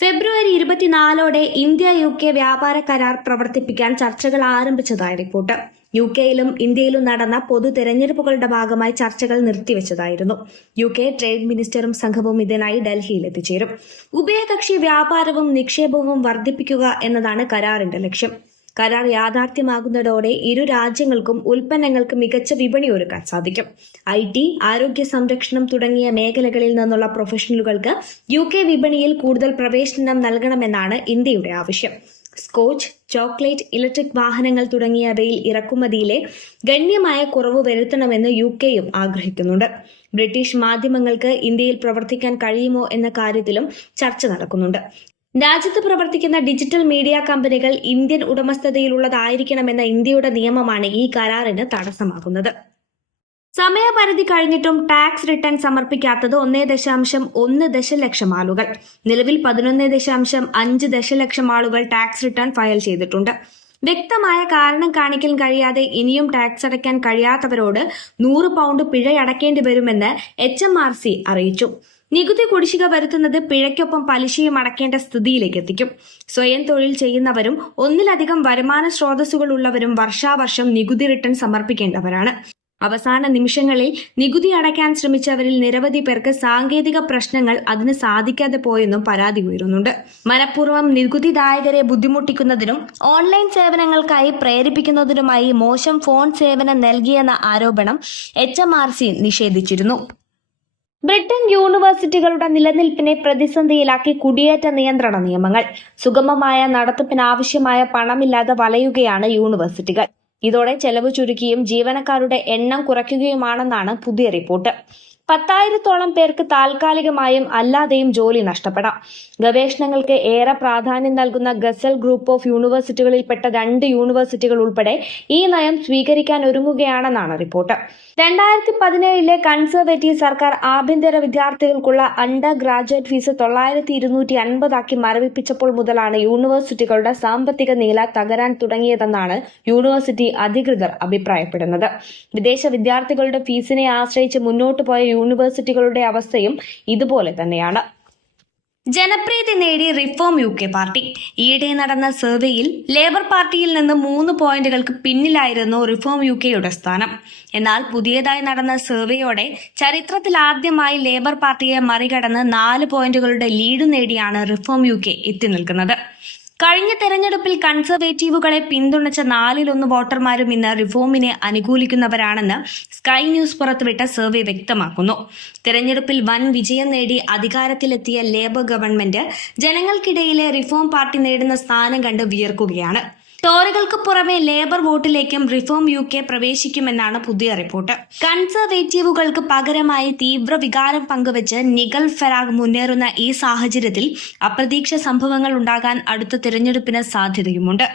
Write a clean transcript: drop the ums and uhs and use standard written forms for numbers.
ഫെബ്രുവരി 24 India UK വ്യാപാര കരാർ പ്രവർത്തിപ്പിക്കാൻ ചർച്ചകൾ ആരംഭിച്ചതായി റിപ്പോർട്ട്. UK-യിലും ഇന്ത്യയിലും നടന്ന പൊതു തെരഞ്ഞെടുപ്പുകളുടെ ഭാഗമായി ചർച്ചകൾ നിർത്തിവെച്ചതായിരുന്നു. UK ട്രേഡ് മിനിസ്റ്ററും സംഘവും ഇതിനായി ഡൽഹിയിൽ എത്തിച്ചേരും. ഉഭയകക്ഷി വ്യാപാരവും നിക്ഷേപവും വർദ്ധിപ്പിക്കുക എന്നതാണ് കരാറിന്റെ ലക്ഷ്യം. കരാർ യാഥാർത്ഥ്യമാകുന്നതോടെ ഇരു രാജ്യങ്ങൾക്കും ഉൽപ്പന്നങ്ങൾക്ക് മികച്ച വിപണി ഒരുക്കാൻ സാധിക്കും. IT, ആരോഗ്യ സംരക്ഷണം തുടങ്ങിയ മേഖലകളിൽ നിന്നുള്ള പ്രൊഫഷണലുകൾക്ക് UK വിപണിയിൽ കൂടുതൽ പ്രവേശനം നൽകണമെന്നാണ് ഇന്ത്യയുടെ ആവശ്യം. സ്കോച്ച്, ചോക്ലേറ്റ്, ഇലക്ട്രിക് വാഹനങ്ങൾ തുടങ്ങിയവയിൽ ഇറക്കുമതിയിലെ ഗണ്യമായ കുറവ് വരുത്തണമെന്ന് UK-യും ആഗ്രഹിക്കുന്നുണ്ട്. ബ്രിട്ടീഷ് മാധ്യമങ്ങൾക്ക് ഇന്ത്യയിൽ പ്രവർത്തിക്കാൻ കഴിയുമോ എന്ന കാര്യത്തിലും ചർച്ച നടക്കുന്നുണ്ട്. രാജ്യത്ത് പ്രവർത്തിക്കുന്ന ഡിജിറ്റൽ മീഡിയ കമ്പനികൾ ഇന്ത്യൻ ഉടമസ്ഥതയിലുള്ളതായിരിക്കണമെന്ന ഇന്ത്യയുടെ നിയമമാണ് ഈ കരാറിന് തടസ്സമാകുന്നത്. സമയപരിധി കഴിഞ്ഞിട്ടും ടാക്സ് റിട്ടേൺ സമർപ്പിക്കാത്തത് 1.1 ദശലക്ഷം ആളുകൾ. നിലവിൽ 11.5 ദശലക്ഷം ആളുകൾ ടാക്സ് റിട്ടേൺ ഫയൽ ചെയ്തിട്ടുണ്ട്. വ്യക്തമായ കാരണം കാണിക്കാൻ കഴിയാതെ ഇനിയും ടാക്സ് അടയ്ക്കാൻ കഴിയാത്തവരോട് 100 പൗണ്ട് പിഴയടക്കേണ്ടി വരുമെന്ന് HMRC അറിയിച്ചു. നികുതി കുടിശ്ശിക വരുത്തുന്നത് പിഴയ്ക്കൊപ്പം പലിശയും അടക്കേണ്ട സ്ഥിതിയിലേക്ക് എത്തിക്കും. സ്വയം തൊഴിൽ ചെയ്യുന്നവരും ഒന്നിലധികം വരുമാന സ്രോതസ്സുകൾ ഉള്ളവരും വർഷാവർഷം നികുതി റിട്ടേൺ സമർപ്പിക്കേണ്ടവരാണ്. അവസാന നിമിഷങ്ങളിൽ നികുതി അടയ്ക്കാൻ ശ്രമിച്ചവരിൽ നിരവധി പേർക്ക് സാങ്കേതിക പ്രശ്നങ്ങൾ അതിന് സാധിക്കാതെ പോയെന്നും പരാതി ഉയരുന്നുണ്ട്. മനഃപൂർവ്വം നികുതിദായകരെ ബുദ്ധിമുട്ടിക്കുന്നതിനും ഓൺലൈൻ സേവനങ്ങൾക്കായി പ്രേരിപ്പിക്കുന്നതിനുമായി മോശം ഫോൺ സേവനം നൽകിയെന്ന ആരോപണം HMRC നിഷേധിച്ചിരുന്നു. ബ്രിട്ടൻ യൂണിവേഴ്സിറ്റികളുടെ നിലനിൽപ്പിനെ പ്രതിസന്ധിയിലാക്കി കുടിയേറ്റ നിയന്ത്രണ നിയമങ്ങൾ. സുഗമമായ നടത്തിപ്പിനാവശ്യമായ പണമില്ലാതെ വലയുകയാണ് യൂണിവേഴ്സിറ്റികൾ. ഇതോടെ ചെലവ് ചുരുക്കിയും ജീവനക്കാരുടെ എണ്ണം കുറയ്ക്കുകയുമാണെന്നാണ് പുതിയ റിപ്പോർട്ട്. 10,000-ഓളം പേർക്ക് താൽക്കാലികമായും അല്ലാതെയും ജോലി നഷ്ടപ്പെടാം. ഗവേഷണങ്ങൾക്ക് ഏറെ പ്രാധാന്യം നൽകുന്ന ഗസൽ ഗ്രൂപ്പ് ഓഫ് യൂണിവേഴ്സിറ്റികളിൽപ്പെട്ട 2 യൂണിവേഴ്സിറ്റികൾ ഉൾപ്പെടെ ഈ നയം സ്വീകരിക്കാൻ ഒരുങ്ങുകയാണെന്നാണ് റിപ്പോർട്ട്. 2017 കൺസർവേറ്റീവ് സർക്കാർ ആഭ്യന്തര വിദ്യാർത്ഥികൾക്കുള്ള അണ്ടർ ഗ്രാജുവേറ്റ് ഫീസ് 9,250 മരവിപ്പിച്ചപ്പോൾ മുതലാണ് യൂണിവേഴ്സിറ്റികളുടെ സാമ്പത്തിക നില തകരാൻ തുടങ്ങിയതെന്നാണ് യൂണിവേഴ്സിറ്റി അധികൃതർ അഭിപ്രായപ്പെടുന്നത്. വിദേശ വിദ്യാർത്ഥികളുടെ ഫീസിനെ ആശ്രയിച്ച് മുന്നോട്ടു പോയ യൂണിവേഴ്സിറ്റികളുടെ അവസ്ഥയും ഇതുപോലെ തന്നെയാണ്. ജനപ്രീതി നേടി റിഫോം UK പാർട്ടി. ഈയിടെ നടന്ന സർവേയിൽ ലേബർ പാർട്ടിയിൽ നിന്ന് 3 പോയിന്റുകൾക്ക് പിന്നിലായിരുന്നു റിഫോം UKയുടെ സ്ഥാനം. എന്നാൽ പുതിയതായി നടന്ന സർവേയോടെ ചരിത്രത്തിൽ ആദ്യമായി ലേബർ പാർട്ടിയെ മറികടന്ന് 4 പോയിന്റുകളുടെ ലീഡ് നേടിയാണ് റിഫോം UK എത്തി നിൽക്കുന്നത്. കഴിഞ്ഞ തെരഞ്ഞെടുപ്പിൽ കൺസർവേറ്റീവുകളെ പിന്തുണച്ച 4-1 വോട്ടർമാരും ഇന്ന് റിഫോമിനെ അനുകൂലിക്കുന്നവരാണെന്ന് സ്കൈ ന്യൂസ് പുറത്തുവിട്ട സർവേ വ്യക്തമാക്കുന്നു. തെരഞ്ഞെടുപ്പിൽ വൻ വിജയം നേടി അധികാരത്തിലെത്തിയ ലേബർ ഗവൺമെന്റ് ജനങ്ങൾക്കിടയിലെ റിഫോം പാർട്ടി നേടുന്ന സ്ഥാനം കണ്ട് വിയർക്കുകയാണ്. ടോറികൾക്ക് പുറമെ ലേബർ വോട്ടിലേക്കും റിഫോം UK പ്രവേശിക്കുമെന്നാണ് പുതിയ റിപ്പോർട്ട്. കൺസർവേറ്റീവുകൾക്ക് പകരമായി തീവ്ര വികാരം പങ്കുവച്ച് നിഗൽ ഫെറാഗ് മുന്നേറുന്ന ഈ സാഹചര്യത്തിൽ അപ്രതീക്ഷിത സംഭവങ്ങൾ ഉണ്ടാകാൻ അടുത്ത തിരഞ്ഞെടുപ്പിന് സാധ്യതയുമുണ്ട്.